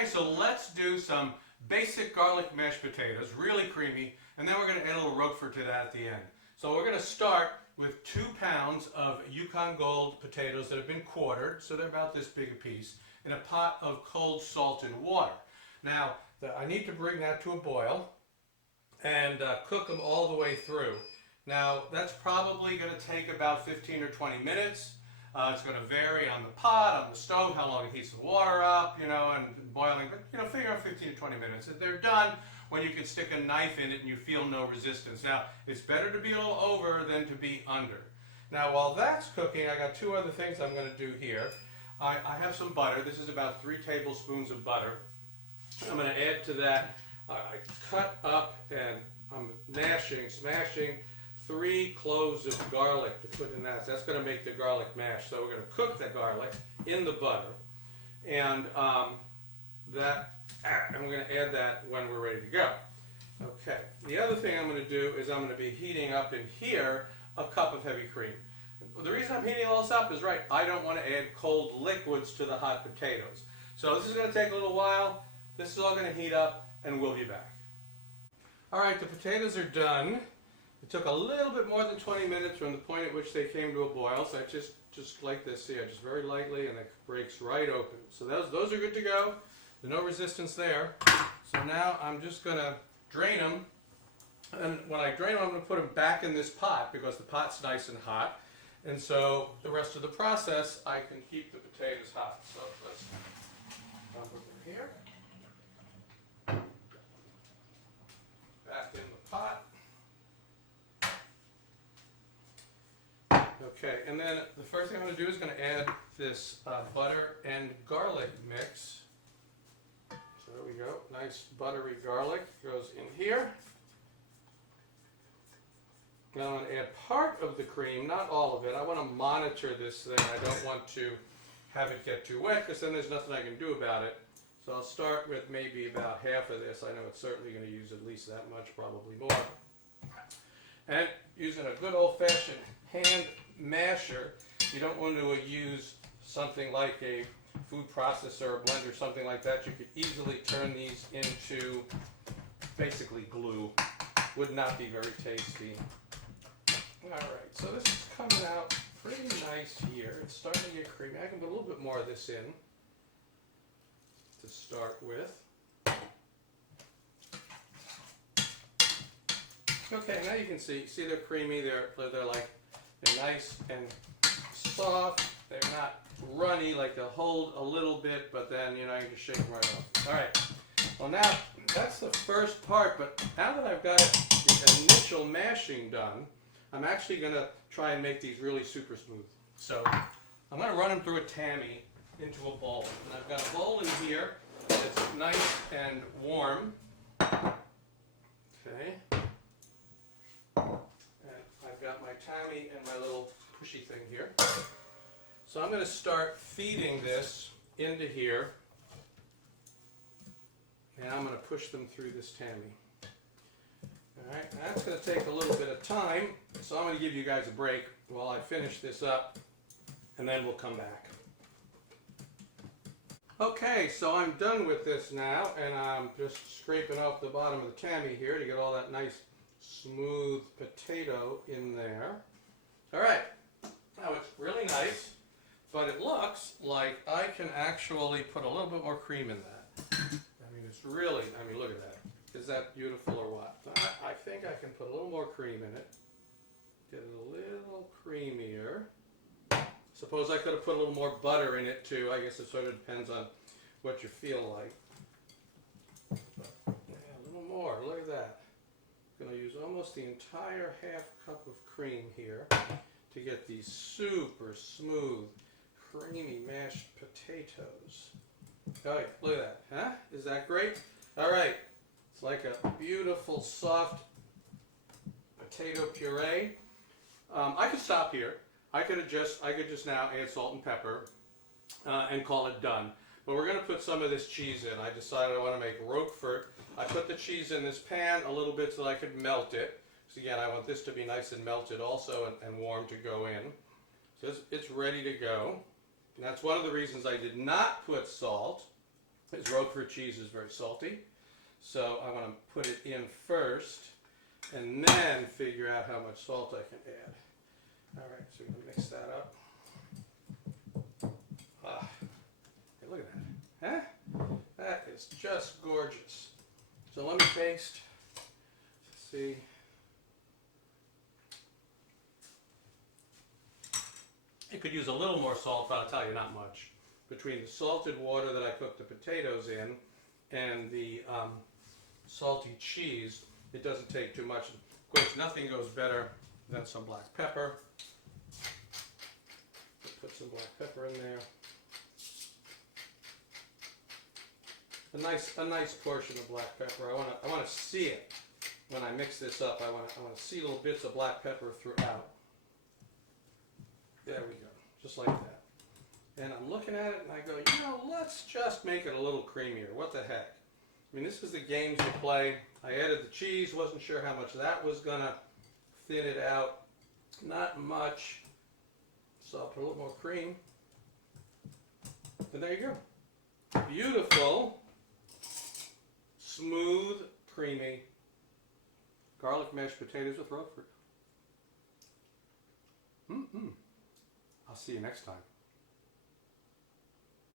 Okay, so let's do some basic garlic mashed potatoes, really creamy, and then we're going to add a little Roquefort to that at the end. So we're going to start with 2 pounds of Yukon Gold potatoes that have been quartered, so they're about this big a piece, in a pot of cold salted water. Now, I need to bring that to a boil and cook them all the way through. Now, that's probably going to take about 15 or 20 minutes. It's going to vary on the pot, on the stove, how long it heats the water up, and boiling, but, figure out 15 to 20 minutes. If they're done, when you can stick a knife in it and you feel no resistance. Now, it's better to be a little over than to be under. Now, while that's cooking, I got 2 other things I'm going to do here. I have some butter. This is about 3 tablespoons of butter. I'm going to add to that, I cut up and I'm smashing 3 cloves of garlic to put in that. So that's going to make the garlic mash. So we're going to cook that garlic in the butter, and I'm going to add that when we're ready to go. Okay. The other thing I'm going to do is I'm going to be heating up in here a cup of heavy cream. The reason I'm heating all this up is I don't want to add cold liquids to the hot potatoes. So this is going to take a little while. This is all going to heat up, and we'll be back. All right, the potatoes are done. It took a little bit more than 20 minutes from the point at which they came to a boil. So I just like this, see, I just very lightly, and it breaks right open. So those are good to go. There's no resistance there. So now I'm just going to drain them. And when I drain them, I'm going to put them back in this pot because the pot's nice and hot. And so the rest of the process, I can keep the potatoes hot. So let's dump them here. Back in the pot. Okay, and then the first thing I'm going to do is going to add this butter and garlic mix. So there we go. Nice buttery garlic goes in here. Now I'm going to add part of the cream, not all of it. I want to monitor this thing. I don't want to have it get too wet because then there's nothing I can do about it. So I'll start with maybe about half of this. I know it's certainly going to use at least that much, probably more. And using a good old-fashioned hand masher, you don't want to use something like a food processor or blender, something like that. You could easily turn these into basically glue. Would not be very tasty. All right, so this is coming out pretty nice here. It's starting to get creamy. I can put a little bit more of this in to start with. Okay, now you can see they're creamy. They're nice and soft. They're not runny, like they'll hold a little bit, but then you can just shake them right off. All right. Well, now that's the first part, but now that I've got the initial mashing done, I'm actually going to try and make these really super smooth. So I'm going to run them through a tammy into a bowl. And I've got a bowl in here that's nice and warm. Okay. And I've got my tammy and my little pushy thing here. So I'm going to start feeding this into here. And I'm going to push them through this tammy. Alright, that's going to take a little bit of time, so I'm going to give you guys a break while I finish this up, and then we'll come back. Okay, so I'm done with this now, and I'm just scraping off the bottom of the tammy here to get all that nice smooth potato in there. Alright, now it's really nice, but it looks like I can actually put a little bit more cream in that. It's really, look at that. Is that beautiful or what? I think I can put a little more cream in it. Get it a little creamier. Suppose I could have put a little more butter in it too. I guess it sort of depends on what you feel like. But, yeah, a little more. Look at that. I'm going to use almost the entire half cup of cream here to get these super smooth, creamy mashed potatoes. Oh, yeah, look at that. Huh? Is that great? All right. It's like a beautiful, soft potato puree. I could stop here. I could just now add salt and pepper and call it done. But we're going to put some of this cheese in. I decided I want to make Roquefort. I put the cheese in this pan a little bit so that I could melt it. So again, I want this to be nice and melted also and warm to go in. So it's ready to go. And that's one of the reasons I did not put salt. is Roquefort cheese is very salty. So I want to put it in first and then figure out how much salt I can add. All right, so we're going to mix that up. Ah, hey, look at that. Huh? That is just gorgeous. So let me taste. Let's see. You could use a little more salt, but I'll tell you, not much. Between the salted water that I cooked the potatoes in and the salty cheese, it doesn't take too much. Of course, nothing goes better than some black pepper. Put some black pepper in there. A nice portion of black pepper. I want to see it when I mix this up. I want to see little bits of black pepper throughout. There we go, just like that. And I'm looking at it and I go, you know, let's just make it a little creamier. What the heck? I mean, this is the games you play. I added the cheese, wasn't sure how much that was gonna thin it out. Not much. So I'll put a little more cream. And there you go. Beautiful, smooth, creamy garlic mashed potatoes with Roquefort. I'll see you next time.